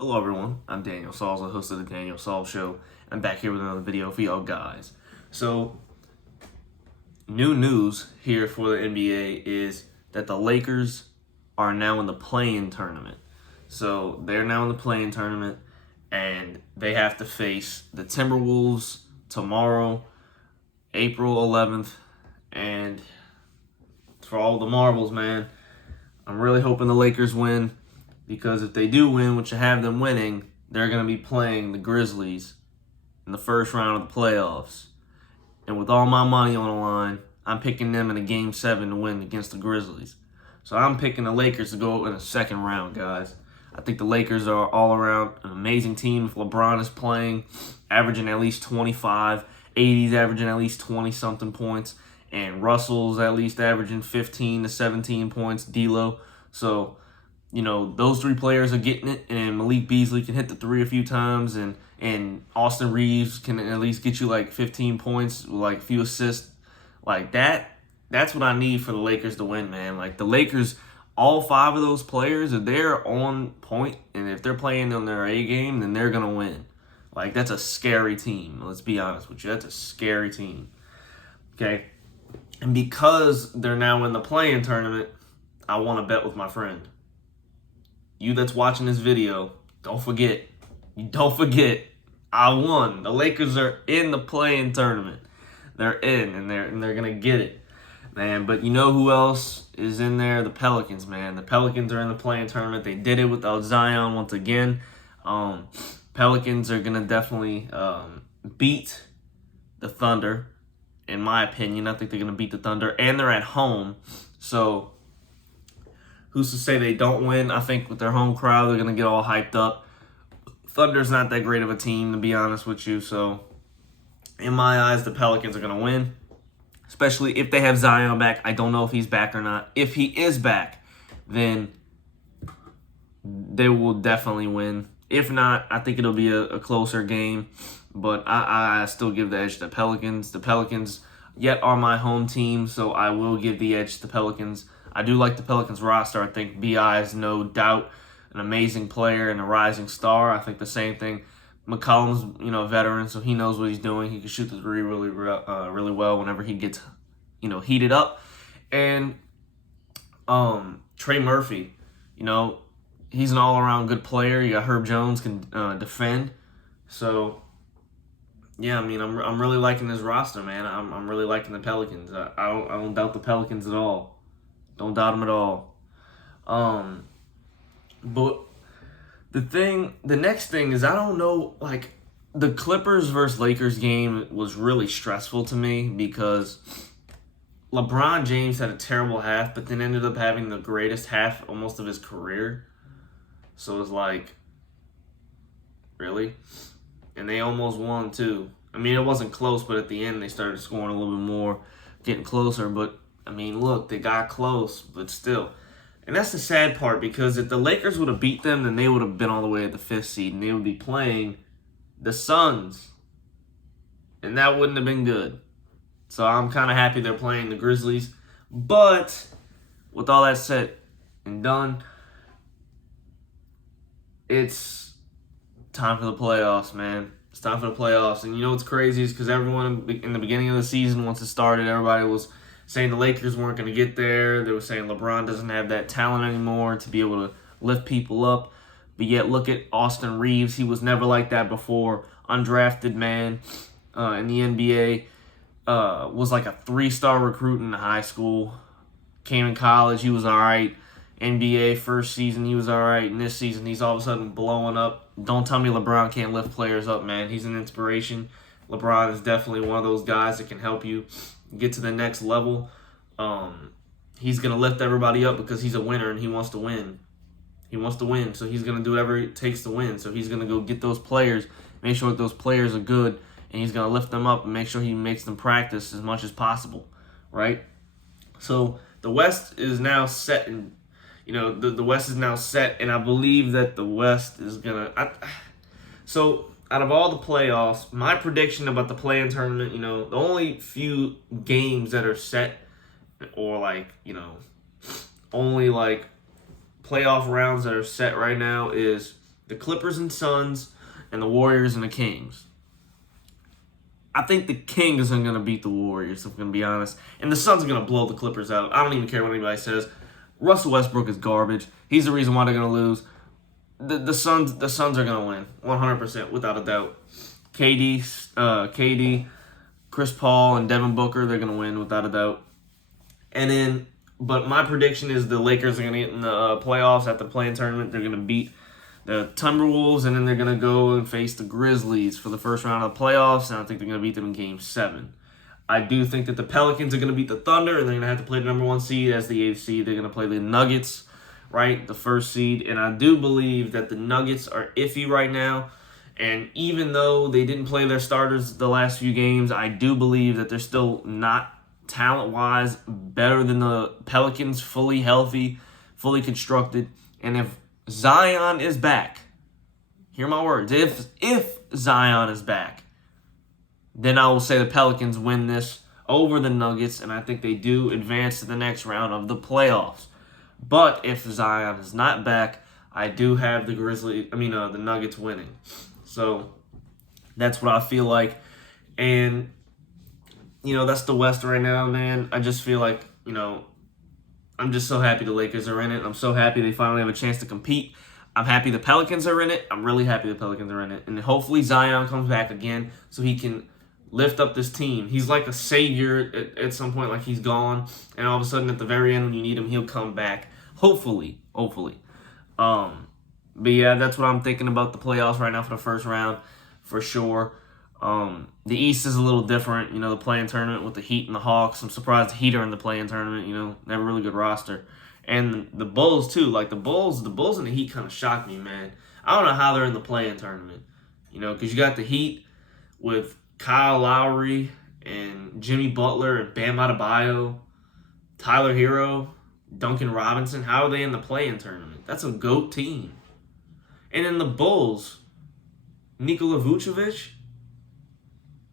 Hello everyone, I'm Daniel Sauls, the host of the Daniel Sauls Show. I'm back here with another video for y'all guys. So, new news here for the NBA is that the Lakers are now in the play-in tournament. So, they're now in the play-in tournament, and they have to face the Timberwolves tomorrow, April 11th, and for all the marbles, man, I'm really hoping the Lakers win. Because if they do win, which I have them winning, they're going to be playing the Grizzlies in the first round of the playoffs. And with all my money on the line, I'm picking them in a Game 7 to win against the Grizzlies. So I'm picking the Lakers to go in the second round, guys. I think the Lakers are all around an amazing team. If LeBron is playing, averaging at least 25, AD's averaging at least 20-something points, and Russell's at least averaging 15 to 17 points, D'Lo. So those three players are getting it, and Malik Beasley can hit the three a few times, and Austin Reeves can at least get you like 15 points, like a few assists. Like that's what I need for the Lakers to win, man. Like the Lakers, all five of those players, if they're on point and if they're playing on their A game, then they're gonna win. Like that's a scary team. Let's be honest with you. That's a scary team. Okay? And because they're now in the play-in tournament, I want to bet with my friend. You that's watching this video, don't forget, I won. The Lakers are in the play-in tournament. They're in, and they're gonna get it, man. But you know who else is in there? The Pelicans, man. The Pelicans are in the play-in tournament. They did it without Zion once again. Pelicans are gonna definitely beat the Thunder, in my opinion. I think they're gonna beat the Thunder, and they're at home, so. Who's to say they don't win? I think with their home crowd, they're going to get all hyped up. Thunder's not that great of a team, to be honest with you. So, in my eyes, the Pelicans are going to win. Especially if they have Zion back. I don't know if he's back or not. If he is back, then they will definitely win. If not, I think it'll be a closer game. But I still give the edge to the Pelicans. The Pelicans yet are my home team, so I will give the edge to the Pelicans. I do like the Pelicans roster. I think B.I. is no doubt an amazing player and a rising star. I think the same thing. McCollum's, a veteran, so he knows what he's doing. He can shoot the three really well whenever he gets, heated up. And Trey Murphy, he's an all-around good player. You got Herb Jones can defend. So, yeah, I'm really liking this roster, man. I'm really liking the Pelicans. I don't doubt the Pelicans at all. Don't doubt them at all. But the next thing is I don't know, like, the Clippers versus Lakers game was really stressful to me because LeBron James had a terrible half, but then ended up having the greatest half almost of his career. So it's like, really? And they almost won, too. It wasn't close, but at the end they started scoring a little bit more, getting closer, but look, they got close, but still. And that's the sad part, because if the Lakers would have beat them, then they would have been all the way at the 5th seed, and they would be playing the Suns. And that wouldn't have been good. So I'm kind of happy they're playing the Grizzlies. But, with all that said and done, it's time for the playoffs, man. It's time for the playoffs. And you know what's crazy is because everyone in the beginning of the season, once it started, everybody was saying the Lakers weren't going to get there. They were saying LeBron doesn't have that talent anymore to be able to lift people up. But yet, look at Austin Reeves. He was never like that before. Undrafted man in the NBA. Was like a 3-star recruit in high school. Came in college. He was all right. NBA first season, he was all right. And this season, he's all of a sudden blowing up. Don't tell me LeBron can't lift players up, man. He's an inspiration. LeBron is definitely one of those guys that can help you get to the next level. He's going to lift everybody up because he's a winner and he wants to win. He wants to win, so he's going to do whatever it takes to win. So he's going to go get those players, make sure that those players are good, and he's going to lift them up and make sure he makes them practice as much as possible, right? So the West is now set, and the West is now set, and I believe that the West is going to... So out of all the playoffs, my prediction about the play-in tournament, the only few games that are set, or only playoff rounds that are set right now is the Clippers and Suns, and the Warriors and the Kings. I think the Kings are going to beat the Warriors, if I'm going to be honest. And the Suns are going to blow the Clippers out. I don't even care what anybody says. Russell Westbrook is garbage. He's the reason why they're going to lose. The Suns are going to win, 100%, without a doubt. KD, Chris Paul, and Devin Booker, they're going to win, without a doubt. And then, but my prediction is the Lakers are going to get in the playoffs at the play-in tournament. They're going to beat the Timberwolves, and then they're going to go and face the Grizzlies for the first round of the playoffs, and I think they're going to beat them in Game 7. I do think that the Pelicans are going to beat the Thunder, and they're going to have to play the number 1 seed as the 8th seed. They're going to play the Nuggets, right, the 1st seed, and I do believe that the Nuggets are iffy right now, and even though they didn't play their starters the last few games, I do believe that they're still not talent-wise better than the Pelicans, fully healthy, fully constructed, and if Zion is back, hear my words, if Zion is back, then I will say the Pelicans win this over the Nuggets, and I think they do advance to the next round of the playoffs. But if Zion is not back, I do have the the Nuggets winning. So that's what I feel like. And, that's the West right now, man. I just feel like, I'm just so happy the Lakers are in it. I'm so happy they finally have a chance to compete. I'm happy the Pelicans are in it. I'm really happy the Pelicans are in it. And hopefully Zion comes back again so he can lift up this team. He's like a savior at some point, like he's gone. And all of a sudden at the very end when you need him, he'll come back. Hopefully. But yeah, that's what I'm thinking about the playoffs right now for the first round, for sure. The East is a little different, the play-in tournament with the Heat and the Hawks. I'm surprised the Heat are in the play-in tournament, they have a really good roster. And the Bulls, too. Like, the Bulls and the Heat kind of shocked me, man. I don't know how they're in the play-in tournament, because you got the Heat with Kyle Lowry and Jimmy Butler and Bam Adebayo, Tyler Hero, Duncan Robinson. How are they in the play-in tournament? That's a GOAT team. And then the Bulls, Nikola Vucevic,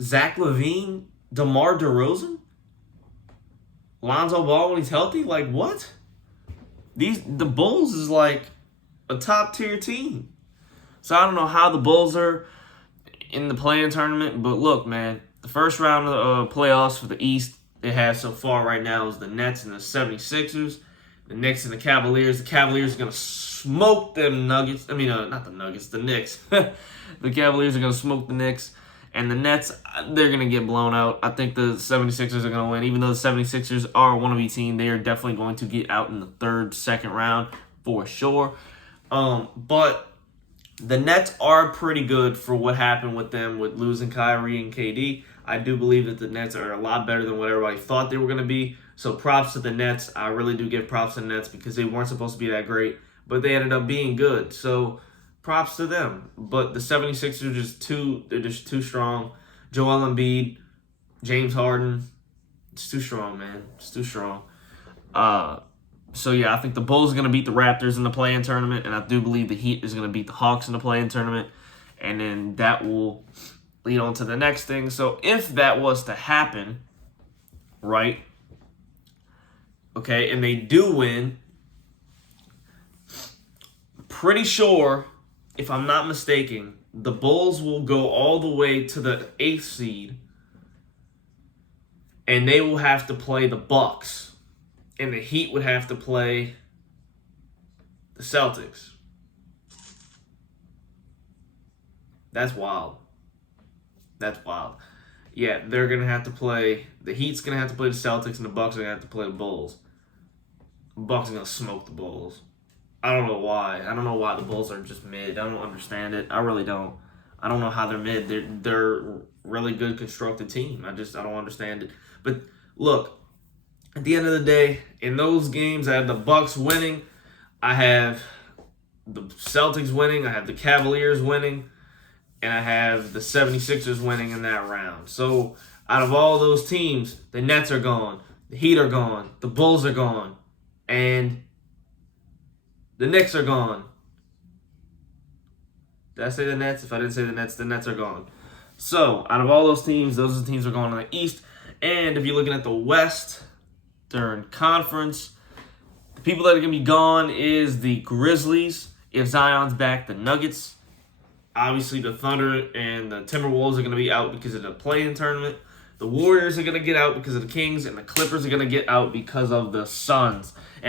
Zach LaVine, DeMar DeRozan, Lonzo Ball when he's healthy. Like, what? The Bulls is like a top-tier team. So I don't know how the Bulls are in the play-in tournament. But look, man, the first round of playoffs for the East they have so far right now is the Nets and the 76ers. The Knicks and the Cavaliers. The Cavaliers are going to smoke them Nuggets. Not the Nuggets, the Knicks. The Cavaliers are going to smoke the Knicks. And the Nets, they're going to get blown out. I think the 76ers are going to win. Even though the 76ers are a wannabe team, they are definitely going to get out in the second round for sure. But the Nets are pretty good for what happened with them with losing Kyrie and KD. I do believe that the Nets are a lot better than what everybody thought they were going to be. So props to the Nets. I really do give props to the Nets because they weren't supposed to be that great, but they ended up being good. So props to them. But the 76ers they're just too strong. Joel Embiid, James Harden, it's too strong, man. It's too strong. So yeah, I think the Bulls are going to beat the Raptors in the play-in tournament, and I do believe the Heat is going to beat the Hawks in the play-in tournament, and then that will lead on to the next thing. So if that was to happen, right, okay, and they do win, pretty sure, if I'm not mistaken, the Bulls will go all the way to the 8th seed, and they will have to play the Bucks, and the Heat would have to play the Celtics. That's wild. That's wild. Yeah, they're going to have to play, the Heat's going to have to play the Celtics, and the Bucks are going to have to play the Bulls. The Bucks are going to smoke the Bulls. I don't know why. I don't know why the Bulls are just mid. I don't understand it. I really don't. I don't know how they're mid. They're really good constructed team. I don't understand it. But look, at the end of the day, in those games, I have the Bucks winning. I have the Celtics winning. I have the Cavaliers winning. And I have the 76ers winning in that round. So out of all those teams, the Nets are gone. The Heat are gone. The Bulls are gone. And the Knicks are gone. Did I say the Nets? If I didn't say the Nets are gone. So, out of all those teams are going in the East. And if you're looking at the West, they're in conference. The people that are going to be gone is the Grizzlies. if Zion's back, the Nuggets, obviously the Thunder and the Timberwolves are going to be out because of the play-in tournament. The Warriors are going to get out because of the Kings, and the Clippers are going to get out because of the Suns. And